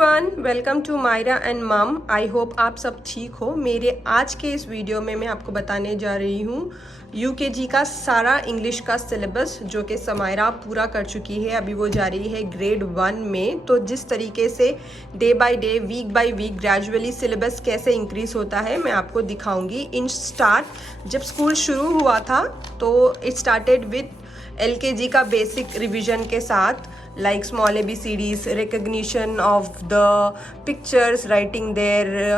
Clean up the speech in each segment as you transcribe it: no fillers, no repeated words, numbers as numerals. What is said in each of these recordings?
Everyone, welcome to Myra and mum. I hope आप सब ठीक हो। मेरे आज के इस वीडियो में मैं आपको बताने जा रही हूँ यूकेजी का सारा इंग्लिश का सिलेबस जो कि समायरा पूरा कर चुकी है। अभी वो जा रही है ग्रेड 1 में। तो जिस तरीके से day by day, week by week gradually syllabus कैसे इंक्रीज होता है मैं आपको दिखाऊंगी। इन स्टार्ट जब स्कूल शुरू हुआ था तो इट स्टार्टेड विद एलकेजी का बेसिक रिवीजन के साथ, like small ABCDs, recognition of the pictures, writing their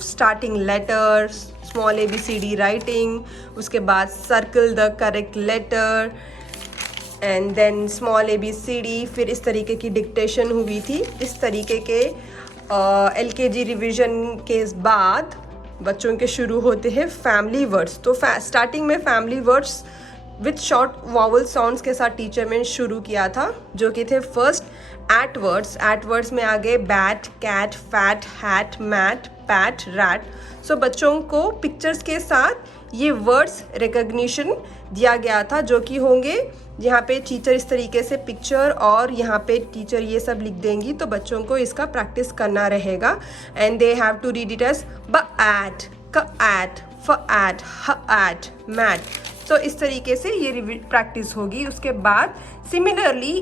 starting letters, small ABCD writing, उसके बाद circle the correct letter and then small ABCD। फिर इस तरीके की डिक्टेशन हुई थी। इस तरीके के LKG रिवीजन के बाद बच्चों के शुरू होते हैं फैमिली वर्ड्स। तो स्टार्टिंग में family words with short vowel sounds के साथ टीचर ने शुरू किया था, जो कि थे first at words. At words में आ गए bat, cat, fat, hat, mat, pat, rat. So बच्चों को पिक्चर्स के साथ ये वर्ड्स रिकग्निशन दिया गया था, जो कि होंगे यहाँ पे टीचर इस तरीके से पिक्चर और यहाँ पे टीचर ये सब लिख देंगी, तो बच्चों को इसका प्रैक्टिस करना रहेगा। And they have to read it as b at, c at, f at, h at, mat. तो इस तरीके से ये प्रैक्टिस होगी। उसके बाद सिमिलरली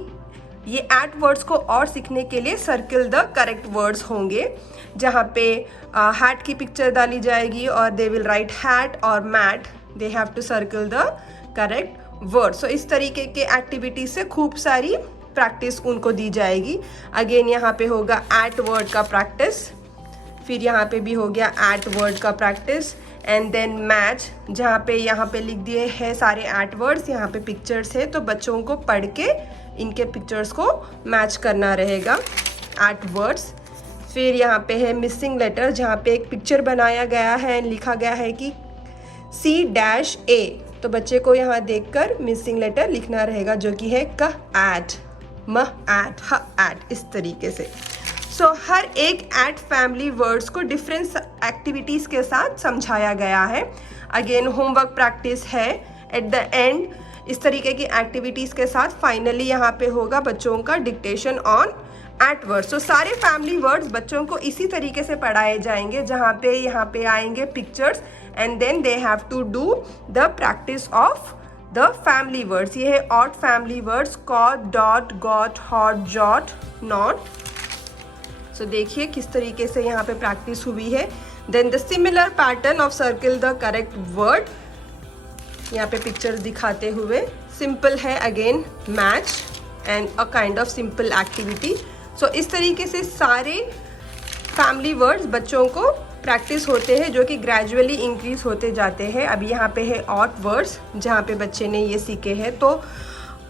ये एट वर्ड्स को और सीखने के लिए सर्किल द करेक्ट वर्ड्स होंगे, जहाँ पे हैट की पिक्चर डाली जाएगी और दे विल राइट हैट और mat, they have to circle the correct word. So इस तरीके के एक्टिविटी से खूब सारी प्रैक्टिस उनको दी जाएगी। अगेन यहाँ पे होगा एट वर्ड का प्रैक्टिस, फिर यहाँ पे भी हो गया एट वर्ड का प्रैक्टिस, एंड देन मैच, जहाँ पे यहाँ पे लिख दिए हैं सारे एट वर्ड्स, यहाँ पे पिक्चर्स है, तो बच्चों को पढ़ के इनके पिक्चर्स को मैच करना रहेगा एट वर्ड्स। फिर यहाँ पे है मिसिंग लेटर, जहाँ पे एक पिक्चर बनाया गया है, लिखा गया है कि C-A, तो बच्चे को यहाँ देखकर मिसिंग लेटर लिखना रहेगा, जो कि है क एट, म एट, ह एट, इस तरीके से। सो हर एक एट फैमिली वर्ड्स को डिफरेंट एक्टिविटीज़ के साथ समझाया गया है। अगेन होमवर्क प्रैक्टिस है एट द एंड। इस तरीके की एक्टिविटीज़ के साथ फाइनली यहाँ पे होगा बच्चों का डिक्टेशन ऑन एट वर्ड्स। तो सारे फैमिली वर्ड्स बच्चों को इसी तरीके से पढ़ाए जाएंगे, जहाँ पे यहाँ पे आएंगे pictures and then they have to do the practice of the family words. ये है ot family words, cot, dot, got, hot, jot, not. तो देखिए किस तरीके से यहाँ पे प्रैक्टिस हुई है। Then the similar pattern of circle the correct word, यहाँ पे पिक्चर्स दिखाते हुए सिंपल है। Again match and a kind of simple activity. So इस तरीके से सारे फैमिली वर्ड्स बच्चों को प्रैक्टिस होते हैं, जो कि ग्रेजुअली इंक्रीज होते जाते हैं। अभी यहाँ पे है ऑट वर्ड्स, जहाँ पे बच्चे ने ये सीखे हैं। तो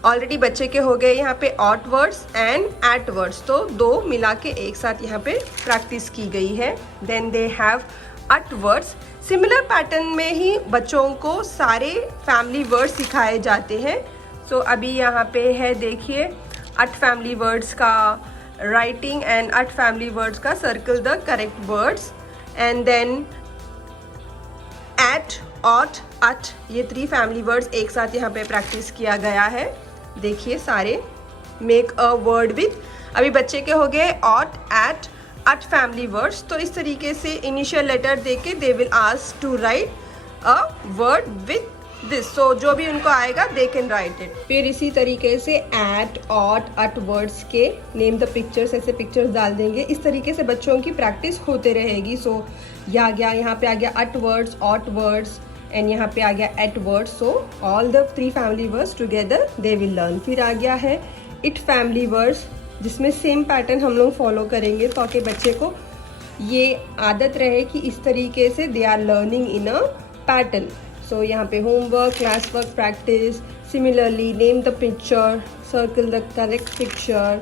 ऑलरेडी बच्चे के हो गए यहाँ पे ot words and at words, तो दो मिला के एक साथ यहाँ पे प्रैक्टिस की गई है। Then they have ut words. Similar pattern में ही बच्चों को सारे फैमिली वर्ड्स सिखाए जाते हैं। सो अभी यहाँ पे है, देखिए अट फैमिली वर्ड्स का writing and ut family words का circle the correct words, and then et, ot, ut, ये 3 फैमिली वर्ड्स एक साथ यहाँ पे प्रैक्टिस किया गया है। देखिए सारे मेक अ वर्ड विथ। अभी बच्चे के हो गए ot, et, ut family words. तो इस तरीके से इनिशियल लेटर देके they will ask to write a word with this. So जो भी उनको आएगा दे कैन राइट इट। फिर इसी तरीके से एट, ऑट, अट वर्ड्स के नेम द पिक्चर्स, ऐसे पिक्चर्स डाल देंगे। इस तरीके से बच्चों की प्रैक्टिस होते रहेगी। सो यह आ गया, यहाँ पे आ गया ut words, ot words, and यहाँ पे आ गया at words. So all the 3 family words together they will learn. फिर आ गया है इट फैमिली वर्ड्स, जिसमें सेम पैटर्न हम लोग फॉलो करेंगे ताकि बच्चे को ये आदत रहे कि इस तरीके से they are learning in a pattern. So यहाँ पे homework, class work practice, similarly name the picture, circle the correct picture,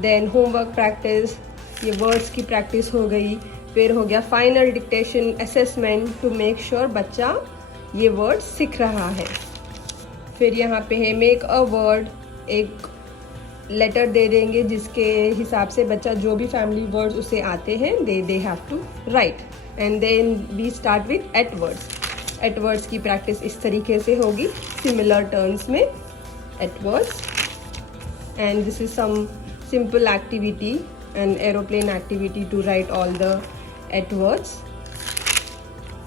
then homework practice, ये वर्ड्स की प्रैक्टिस हो गई। फिर हो गया final dictation assessment to make sure बच्चा ये वर्ड सीख रहा है। फिर यहाँ पे है मेक अ वर्ड, एक लेटर दे देंगे जिसके हिसाब से बच्चा जो भी फैमिली वर्ड्स उसे आते हैं they have to write, and then we start with at words. At words की प्रैक्टिस इस तरीके से होगी सिमिलर टर्न्स में at words, and this is some simple activity an aeroplane activity to write all the at words.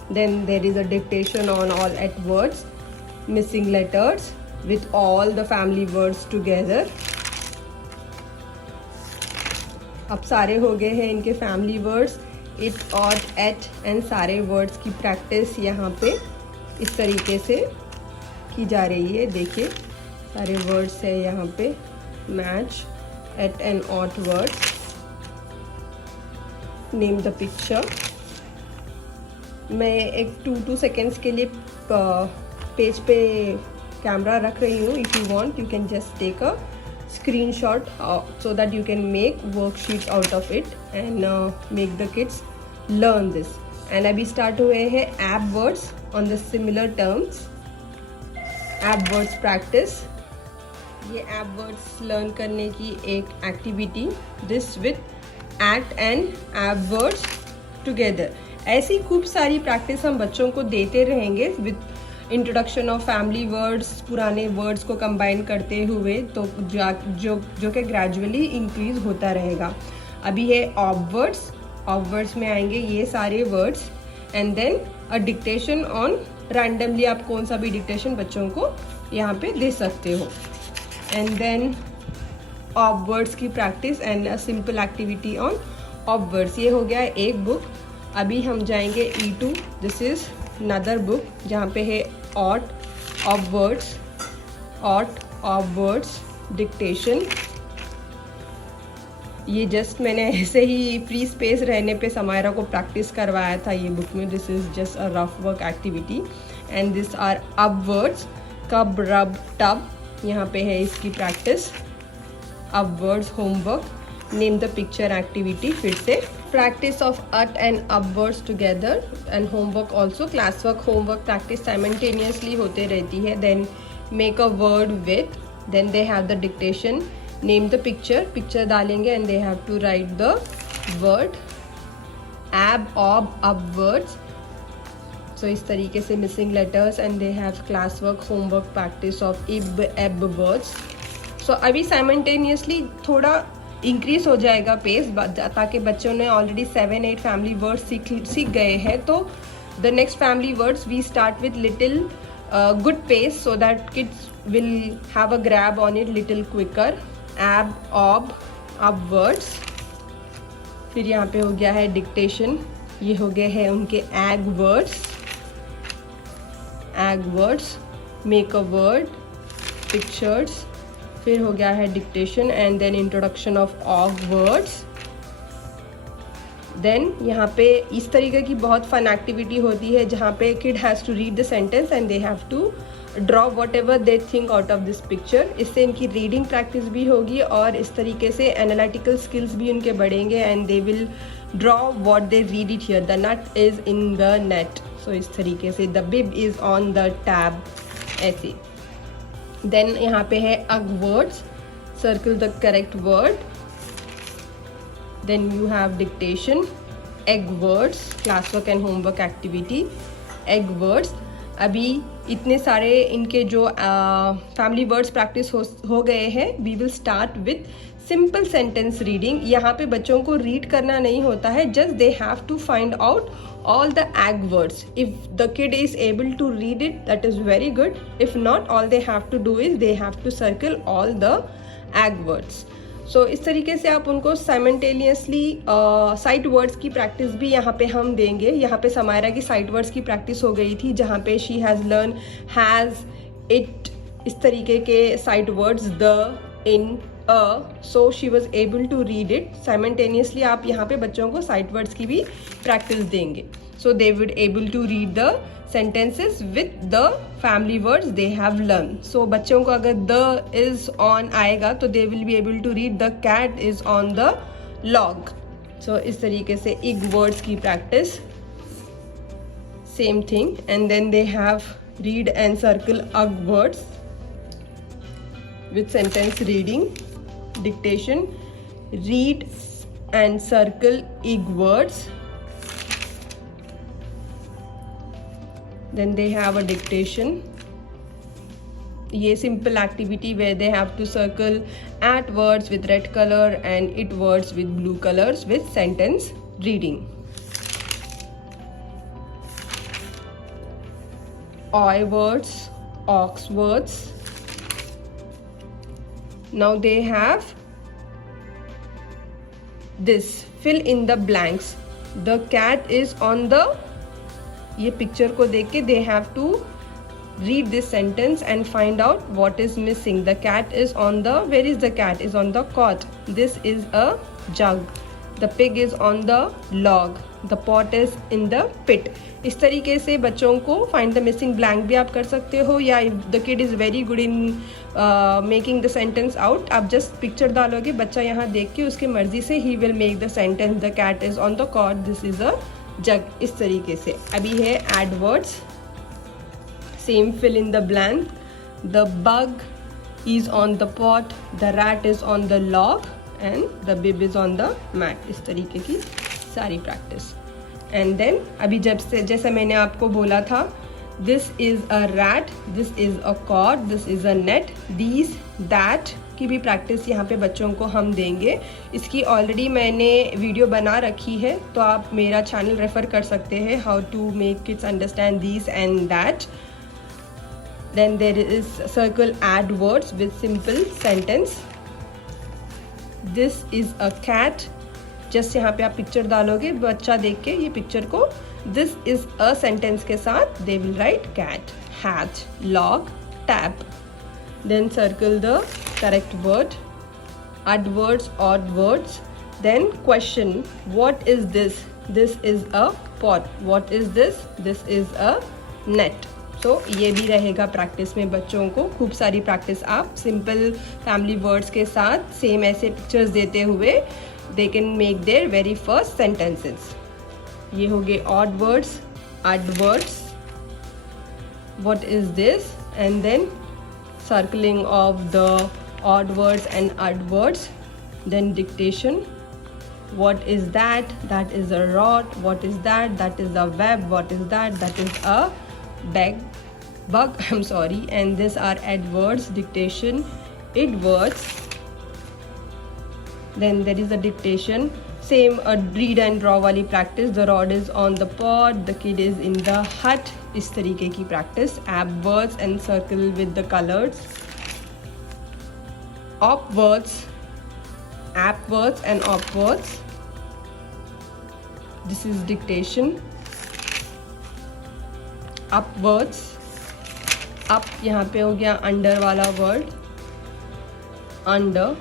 Then there is a dictation on all at words, missing letters with all the family words together. अब सारे हो गए हैं इनके family words. It, ot, at and सारे words की practice यहाँ पे इस तरीके से की जा रही है. देखिए सारे वर्ड्स है यहाँ पे. Match, at and ot words. Name the picture. मैं एक 2 सेकेंड्स के लिए पेज पे कैमरा रख रही हूँ. If you want you can just take a screenshot so that you can make worksheet out of it and make the kids learn this. And अभी start हुए हैं ab words on the similar terms. ab words practice. ये ab words learn करने की एक activity. This with at and ab words together. ऐसी खूब सारी प्रैक्टिस हम बच्चों को देते रहेंगे with introduction of family words, पुराने वर्ड्स को कंबाइन करते हुए, तो जो कि ग्रेजुअली इंक्रीज होता रहेगा. अभी है ऑब वर्ड्स. ऑब वर्ड्स में आएंगे ये सारे words and then a dictation on randomly. आप कौन सा भी डिक्टेशन बच्चों को यहाँ पे दे सकते हो. एंड देन ऑब वर्ड्स की practice and a simple activity on ob words. ये हो गया एक बुक. अभी हम जाएंगे E2. This is another book जहाँ पे है ot, of words, ot, of words, dictation. ये जस्ट मैंने ऐसे ही फ्री स्पेस रहने पे समायरा को प्रैक्टिस करवाया था ये बुक में. This is just a rough work activity and this are ub words. Cub, rub, tub यहाँ पे है इसकी practice. Ub words homework. Name the picture activity. फिर से practice of at and up words together and homework also. class work, homework practice simultaneously होते रहती है. then make a word with, then they have the dictation. name the picture. picture डालेंगे and they have to write the word. ab, ob, up words. so इस तरीके से missing letters and they have class work, homework practice of ib, eb words. so अभी simultaneously थोड़ा increase हो जाएगा pace, ताकि बच्चों ने ऑलरेडी 7-8 फैमिली वर्ड्स सीख गए हैं. तो the next family words we start with little good pace so that kids will have a grab on it little quicker. Eb, ob, अब वर्ड्स. फिर यहाँ पे हो गया है डिक्टेशन. ये हो गए हैं उनके eg words. Eg words. Make a word, pictures. फिर हो गया है dictation and then introduction of of words. Then यहाँ पे इस तरीके की बहुत फन एक्टिविटी होती है जहाँ पे kid has to read the sentence and they have to draw whatever they think out of this picture. इससे इनकी रीडिंग प्रैक्टिस भी होगी और इस तरीके से एनालिटिकल स्किल्स भी उनके बढ़ेंगे and they will draw what they read it here. The nut is in the net. So इस तरीके से the bib is on the tab. ऐसे. देन यहाँ पे है ug words. Circle the correct word. Then you have dictation. Eg words. Class work and homework activity. Eg words. अभी इतने सारे इनके जो फैमिली वर्ड्स प्रैक्टिस हो गए हैं. We will start with simple sentence reading. यहाँ पे बच्चों को रीड करना नहीं होता है, just they have to find out all the ag words. If the kid is able to read it, that is very good. If not, all they have to do is they have to circle all the ag words. So इस तरीके से आप उनको simultaneously sight words की practice भी यहाँ पे हम देंगे. यहाँ पे समायरा की sight words की प्रैक्टिस हो गई थी जहाँ पे she has learned has, it, इस तरीके के sight words, the, in, so she was able to read it. Simultaneously आप यहाँ पे बच्चों को sight words की भी प्रैक्टिस देंगे. So they would able to read the sentences with the family words they have learned. So बच्चों को अगर the is on आएगा तो they will be able to read the cat is on the log. So इस तरीके से ig words की practice. Same thing. And then they have read and circle ug words with sentence reading. Dictation. Read and circle ig words. Then they have a dictation. ये simple activity where they have to circle at words with red color and it words with blue colors with sentence reading. I words, ox words. Now they have this, fill in the blanks. The cat is on the, ये picture को देख के they have to read this sentence and find out what is missing. The cat is on the, where is the cat? Is on the cot. This is a jug. The pig is on the log. The pot is in the pit. इस तरीके से बच्चों को find the missing blank भी आप कर सकते हो, या if the kid is very good in making the sentence out, आप just picture डालोगे, बच्चा यहाँ देख के उसकी मर्जी से he will make the sentence. The cat is on the cot. This is a jug. इस तरीके से. अभी है add words. Same, fill in the blank. The bug is on the pot, the rat is on the log and the bib is on the mat. इस तरीके की सारी practice. And then अभी जब से जैसे मैंने आपको बोला था, this is a rat, this is a cord, this is a net, these that की भी प्रैक्टिस यहाँ पे बच्चों को हम देंगे. इसकी ऑलरेडी मैंने वीडियो बना रखी है, तो आप मेरा चैनल रेफर कर सकते हैं, how to make kids understand these and that. Then there is circle add words with simple sentence. This is a cat. Just यहाँ पे आप पिक्चर डालोगे, बच्चा देख के ये पिक्चर को this is a sentence के साथ they will write cat, hat, log, tap. Then circle the correct word. Add words, odd words. Then question, what is this? This is a pot. What is this? This is a net. तो ये भी रहेगा practice में बच्चों को. खूब सारी practice आप सिंपल फैमिली वर्ड्स के साथ सेम ऐसे पिक्चर्स देते हुए they can make their very first sentences. ये हो गए od words, ed words, what is this, and then circling of the od words and ed words. Then dictation, what is that? That is a rod. What is that? That is a web. What is that? That is a bug. I'm sorry. And these are adwords, dictation, idwords. Then there is a dictation. Same a read and draw वाली practice. The rod is on the pot. The kid is in the hut. इस तरीके की practice. Abwords and circle with the colors. Opwords, appwords and opwords. This is dictation. Upwards. Up यहाँ पे हो गया under वाला word, under.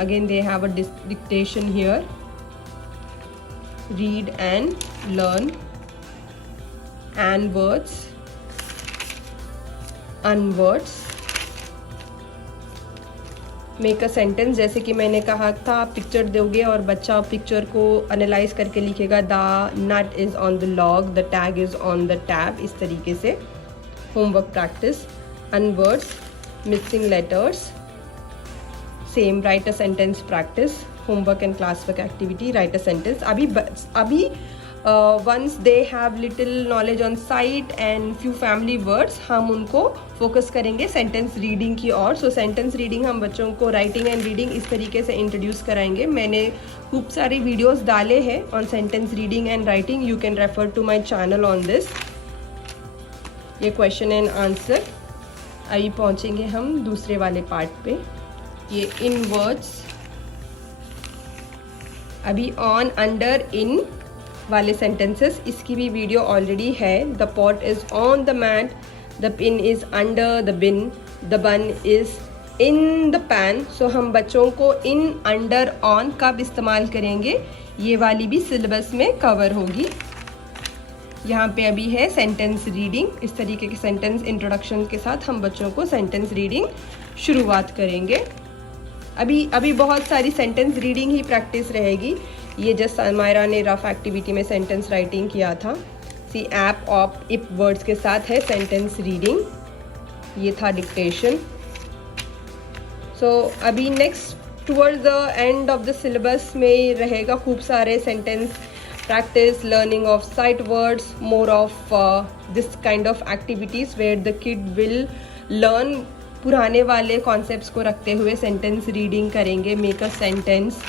Again they have a dictation here. Read and learn. And words, onwards. Make a sentence, जैसे कि मैंने कहा था, आप पिक्चर दोगे और बच्चा पिक्चर को एनालाइज करके लिखेगा. The nut is on the log, the tag is on the tab. इस तरीके से homework practice. Un words, missing letters. Same write a sentence practice. Homework and class work activity, write a sentence. अभी once they have little knowledge on sight and few family words, हम उनको focus करेंगे sentence reading की ओर. सो sentence reading हम बच्चों को writing and reading इस तरीके से इंट्रोड्यूस कराएंगे. मैंने खूब सारे वीडियोस डाले हैं on sentence reading and writing. You can refer to my channel on this. ये क्वेश्चन एंड आंसर. अभी पहुँचेंगे हम दूसरे वाले पार्ट पे. ये इन वर्ड्स. अभी ऑन, अंडर, इन वाले सेंटेंसेस, इसकी भी वीडियो ऑलरेडी है. The pot is on the mat, the pin is under the bin, the bun is in the pan. So हम बच्चों को इन, अंडर, ऑन कब इस्तेमाल करेंगे, ये वाली भी सिलेबस में कवर होगी. यहाँ पे अभी है सेंटेंस रीडिंग. इस तरीके के सेंटेंस इंट्रोडक्शन के साथ हम बच्चों को सेंटेंस रीडिंग शुरुआत करेंगे. अभी बहुत सारी सेंटेंस रीडिंग ही प्रैक्टिस रहेगी. ये जस्ट समायरा ने रफ एक्टिविटी में सेंटेंस राइटिंग किया था. सी ऐप, ऑप, इप वर्ड्स के साथ है सेंटेंस रीडिंग. ये था डिक्टेशन. सो अभी next towards the end of the syllabus में रहेगा खूब सारे sentence practice learning of sight words, more of this kind of activities where the kid will learn पुराने वाले concepts को रखते हुए sentence reading करेंगे. Make a sentence.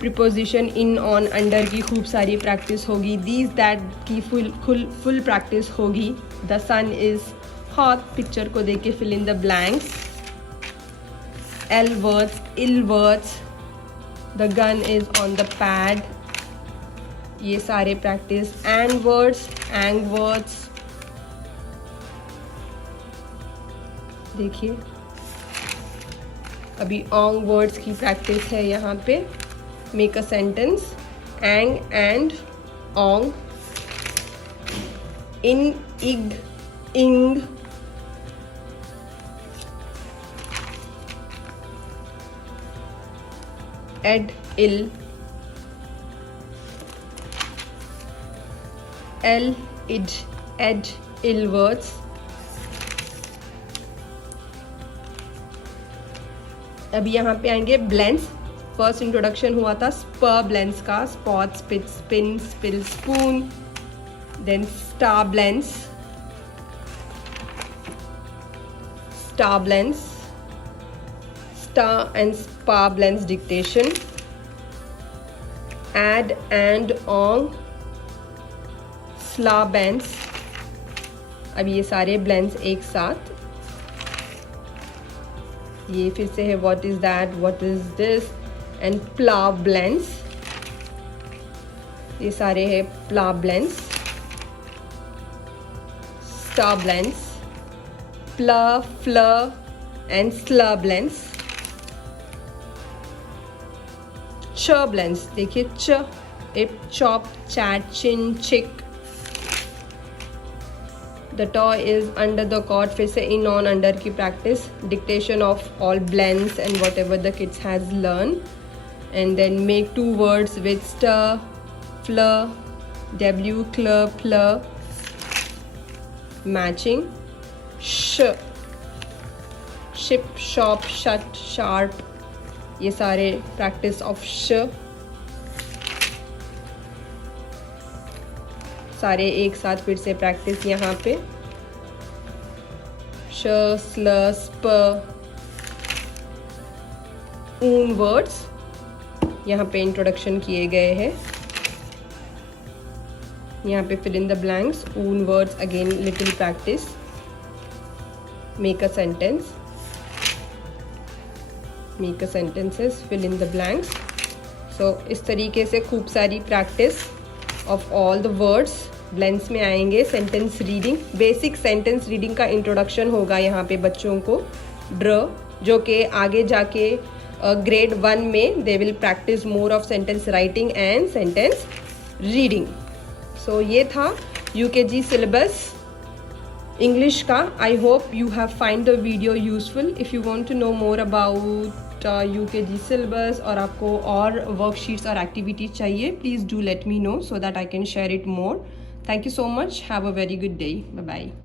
Preposition in on under की खूब सारी प्रैक्टिस होगी. दीज दैट की फुल प्रैक्टिस होगी. The sun is hot picture को देख के fill in the blanks. El words, il words. The gun is on the pad. ये सारे practice. And words, ang words. देखिए अभी ऑंग वर्ड्स की प्रैक्टिस है यहाँ पे. Make a sentence. Ang and ong. In, ig, ing. Ed, ill. El, id, ed, ill words. अभी यहाँ पे आएंगे blends. फर्स्ट इंट्रोडक्शन हुआ था स्पर ब्लेंस का. Spot, spit, spin, spill, spoon. Then star blends, star blends, star and spa blends dictation. Add and on, sla blends. अब ये सारे ब्लेंस एक साथ. ये फिर से है what is that, what is this. And pla blends. ये सारे है pla blends. Star blends, pla, fl and sla blends. Ch blends. देखिए ch, ip, chop, chat, chin, chick. The toy is under the cot. फिर से in on under की practice. Dictation of all blends and whatever the kids has learn. And then make two words with stir, fleur, w, clur, plur. Matching. sh, ship, shop, shut, sharp. ये सारे practice of sh. सारे एक साथ फिर से practice यहाँ पे. sh, slur, spur. oon words. यहाँ पे इंट्रोडक्शन किए गए हैं. यहाँ पे fill in the blanks. Own words again little practice. Make a sentence. Make a sentences. Fill in the blanks. So इस तरीके से खूब सारी practice of all the words blends में आएंगे. Sentence reading, basic sentence reading का introduction होगा यहाँ पे बच्चों को. ड्र, जो कि आगे जाके ग्रेड 1 में they will practice more of sentence writing and sentence reading. So ये था यूकेजी सिलेबस इंग्लिश का. I hope you have find the video useful. If you want to know more about UKG syllabus और आपको और worksheets और activities चाहिए, please do let me know so that I can share it more. Thank you so much. Have a very good day. Bye bye.